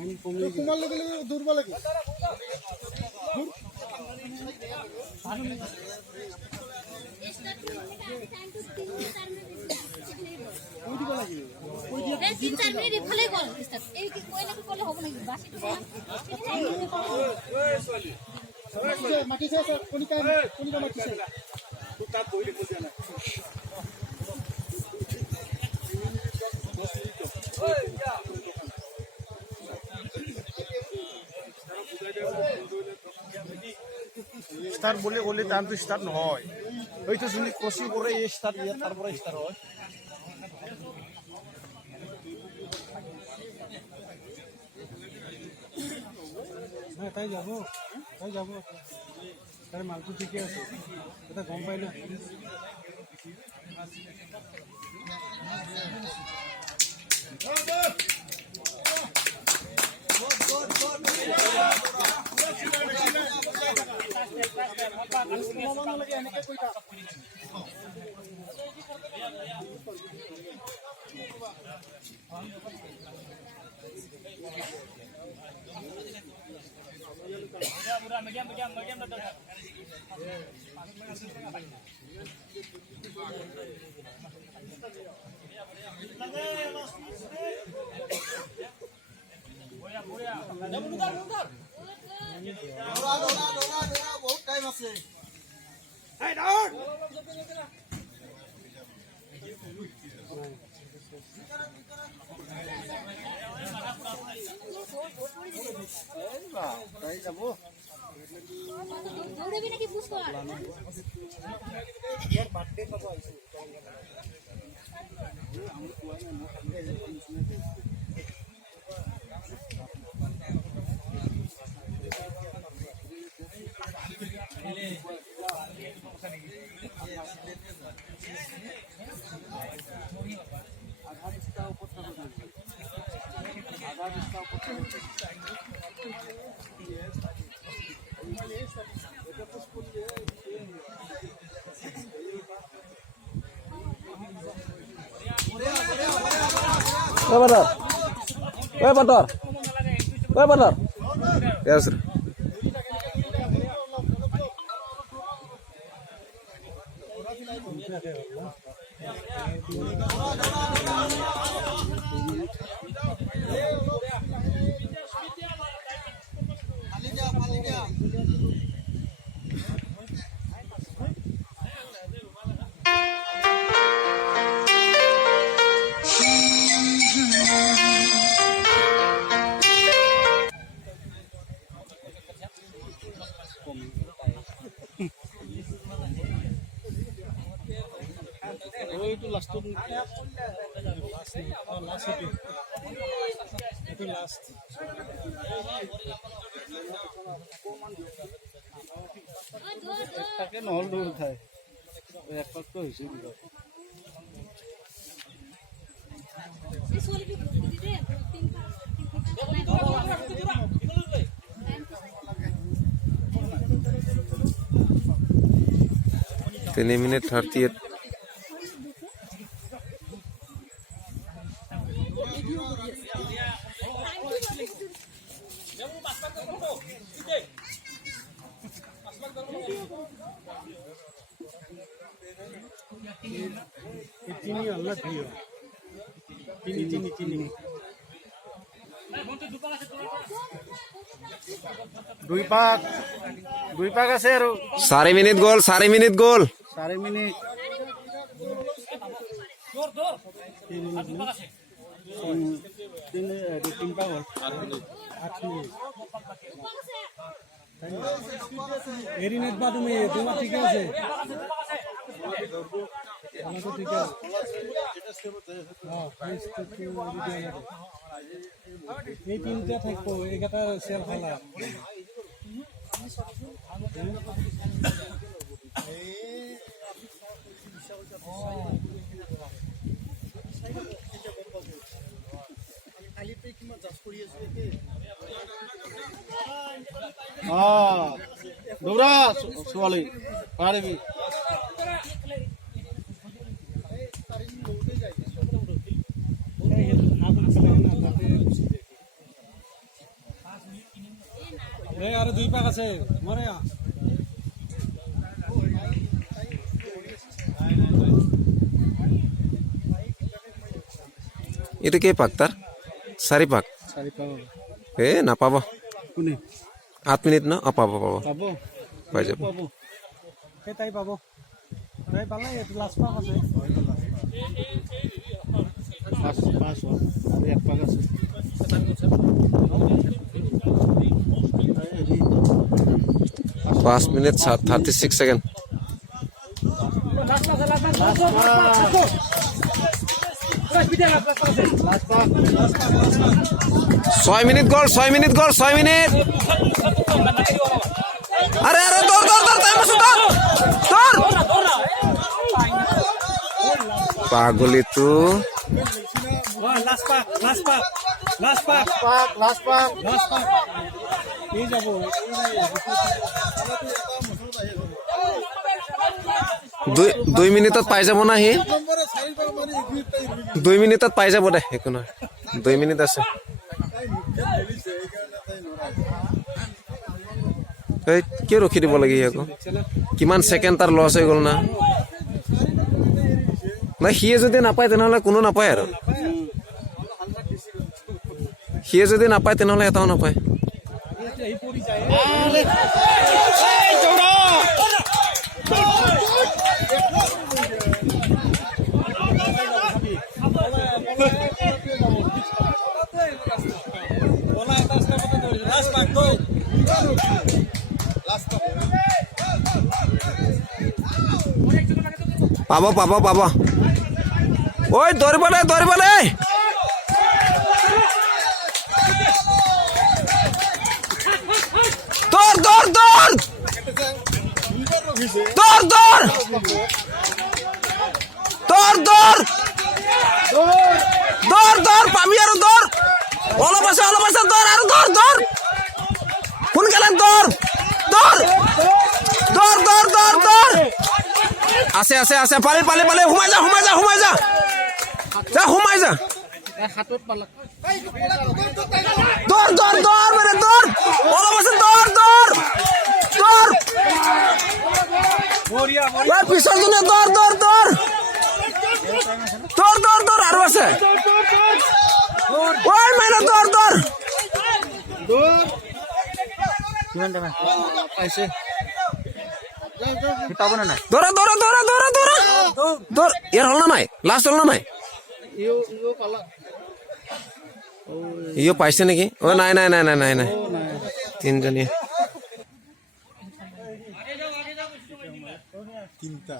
তোমার লগে দূরবা লাগে মাটি কণিকা মাটি তাত বইলে বলতে না স্টার বলে বলে তার তো স্টার নহয় হয়তো যদি কষি করে এই স্টার দিয়ে তারপরে স্টার হয় হ্যাঁ তাই যাবো তার মাল তো ঠিকই আছে এটা গম পাই না বহুত টাইম আছে যাব নাকি Yes, sir. নহল দূৰ উঠাই একপাকটো হৈছে তিনি মিনিট 38 তিনি আল্লাহ প্ৰিয় তিনি দুই পাক আছে আৰু 4 মিনিট গ'ল 4 মিনিট গ'ল 4 মিনিট তিন পাক হ'ল 8 মিনিট এৰি নেটবা তুমি তোমাৰ ঠিক আছে আমাকে ঠিক আছে এই তিনটা থাকবো এইকেইটা চেল খালা দৌৰা ছোৱালী পাৰিবি আৰু 2 পাক আছে মৰে এইটো কেই পাক তাৰ 4 পাক 4 পাক নাপাব কোনে 8 মিনিট ন পাব পাব পাই যাব পাব তাই পাব তাই পালে লাষ্ট পাক আছে পাঁচ আৰু 1 পাক আছে 5 মিনিট 36 সেকেন্ড 6 মিনিট গ'ল 6 মিনিট গ'ল 6 মিনিট আরে আরে দৌড় দৌড় দৌড় টাইম আছে দৌড় পাগলিটো লাষ্ট পাক এই যাব 2 মিনিটত পাই যাব না হি 2 মিনিটত পাই যাব দে একো নহয় 2 মিনিট আছে এই কি ৰখি দিব লাগে আকৌ কিমান সেকেন্ড তাৰ লছ হৈ গল না নাই হিয়ে যদি নাপায় তেনেহলে কোনো নাপায় আৰু হিয়ে যদি নাপায় তেনেহলে এটাও নাপায় পাব পাব পাব ঐ দৌৰিব দে দৌৰ দৌৰ দৌৰ দৌৰ দৌৰ দৌৰ দৌৰ দৌৰ দৌৰ পাবি আৰু দৌৰ অলপ আছে দৌৰ আৰু দৌৰ দৌৰ সোনকালে দৌৰ দৌৰ দৌৰ দৌৰ দৌৰ দৌৰ আছে আছে আছে পালে পালে পালে সোমাই যা হাতত পালা দৌৰ দৌৰ দৌৰ মানে দৌৰ অলপ আছে দৌৰ দৌৰ দৌৰ বঢ়িয়া ইয়াৰ পিছৰ জনে দৌৰ দৌৰ দৌৰ দৌৰ দৌৰ দৌৰ আৰু আছে ঐ মানে দৌৰ দৌৰ কিমান টাইম পাইছে কিতাব না নাই দৌৰা দৌৰা দৌৰা দৌৰা দৌৰা দৌৰ ইয়াৰ হল না নাই লাষ্ট হল না নাই ইও পালা ইও পাইছে নেকি অ নাই নাই নাই নাই নাই নাই তিনজনী তিনটা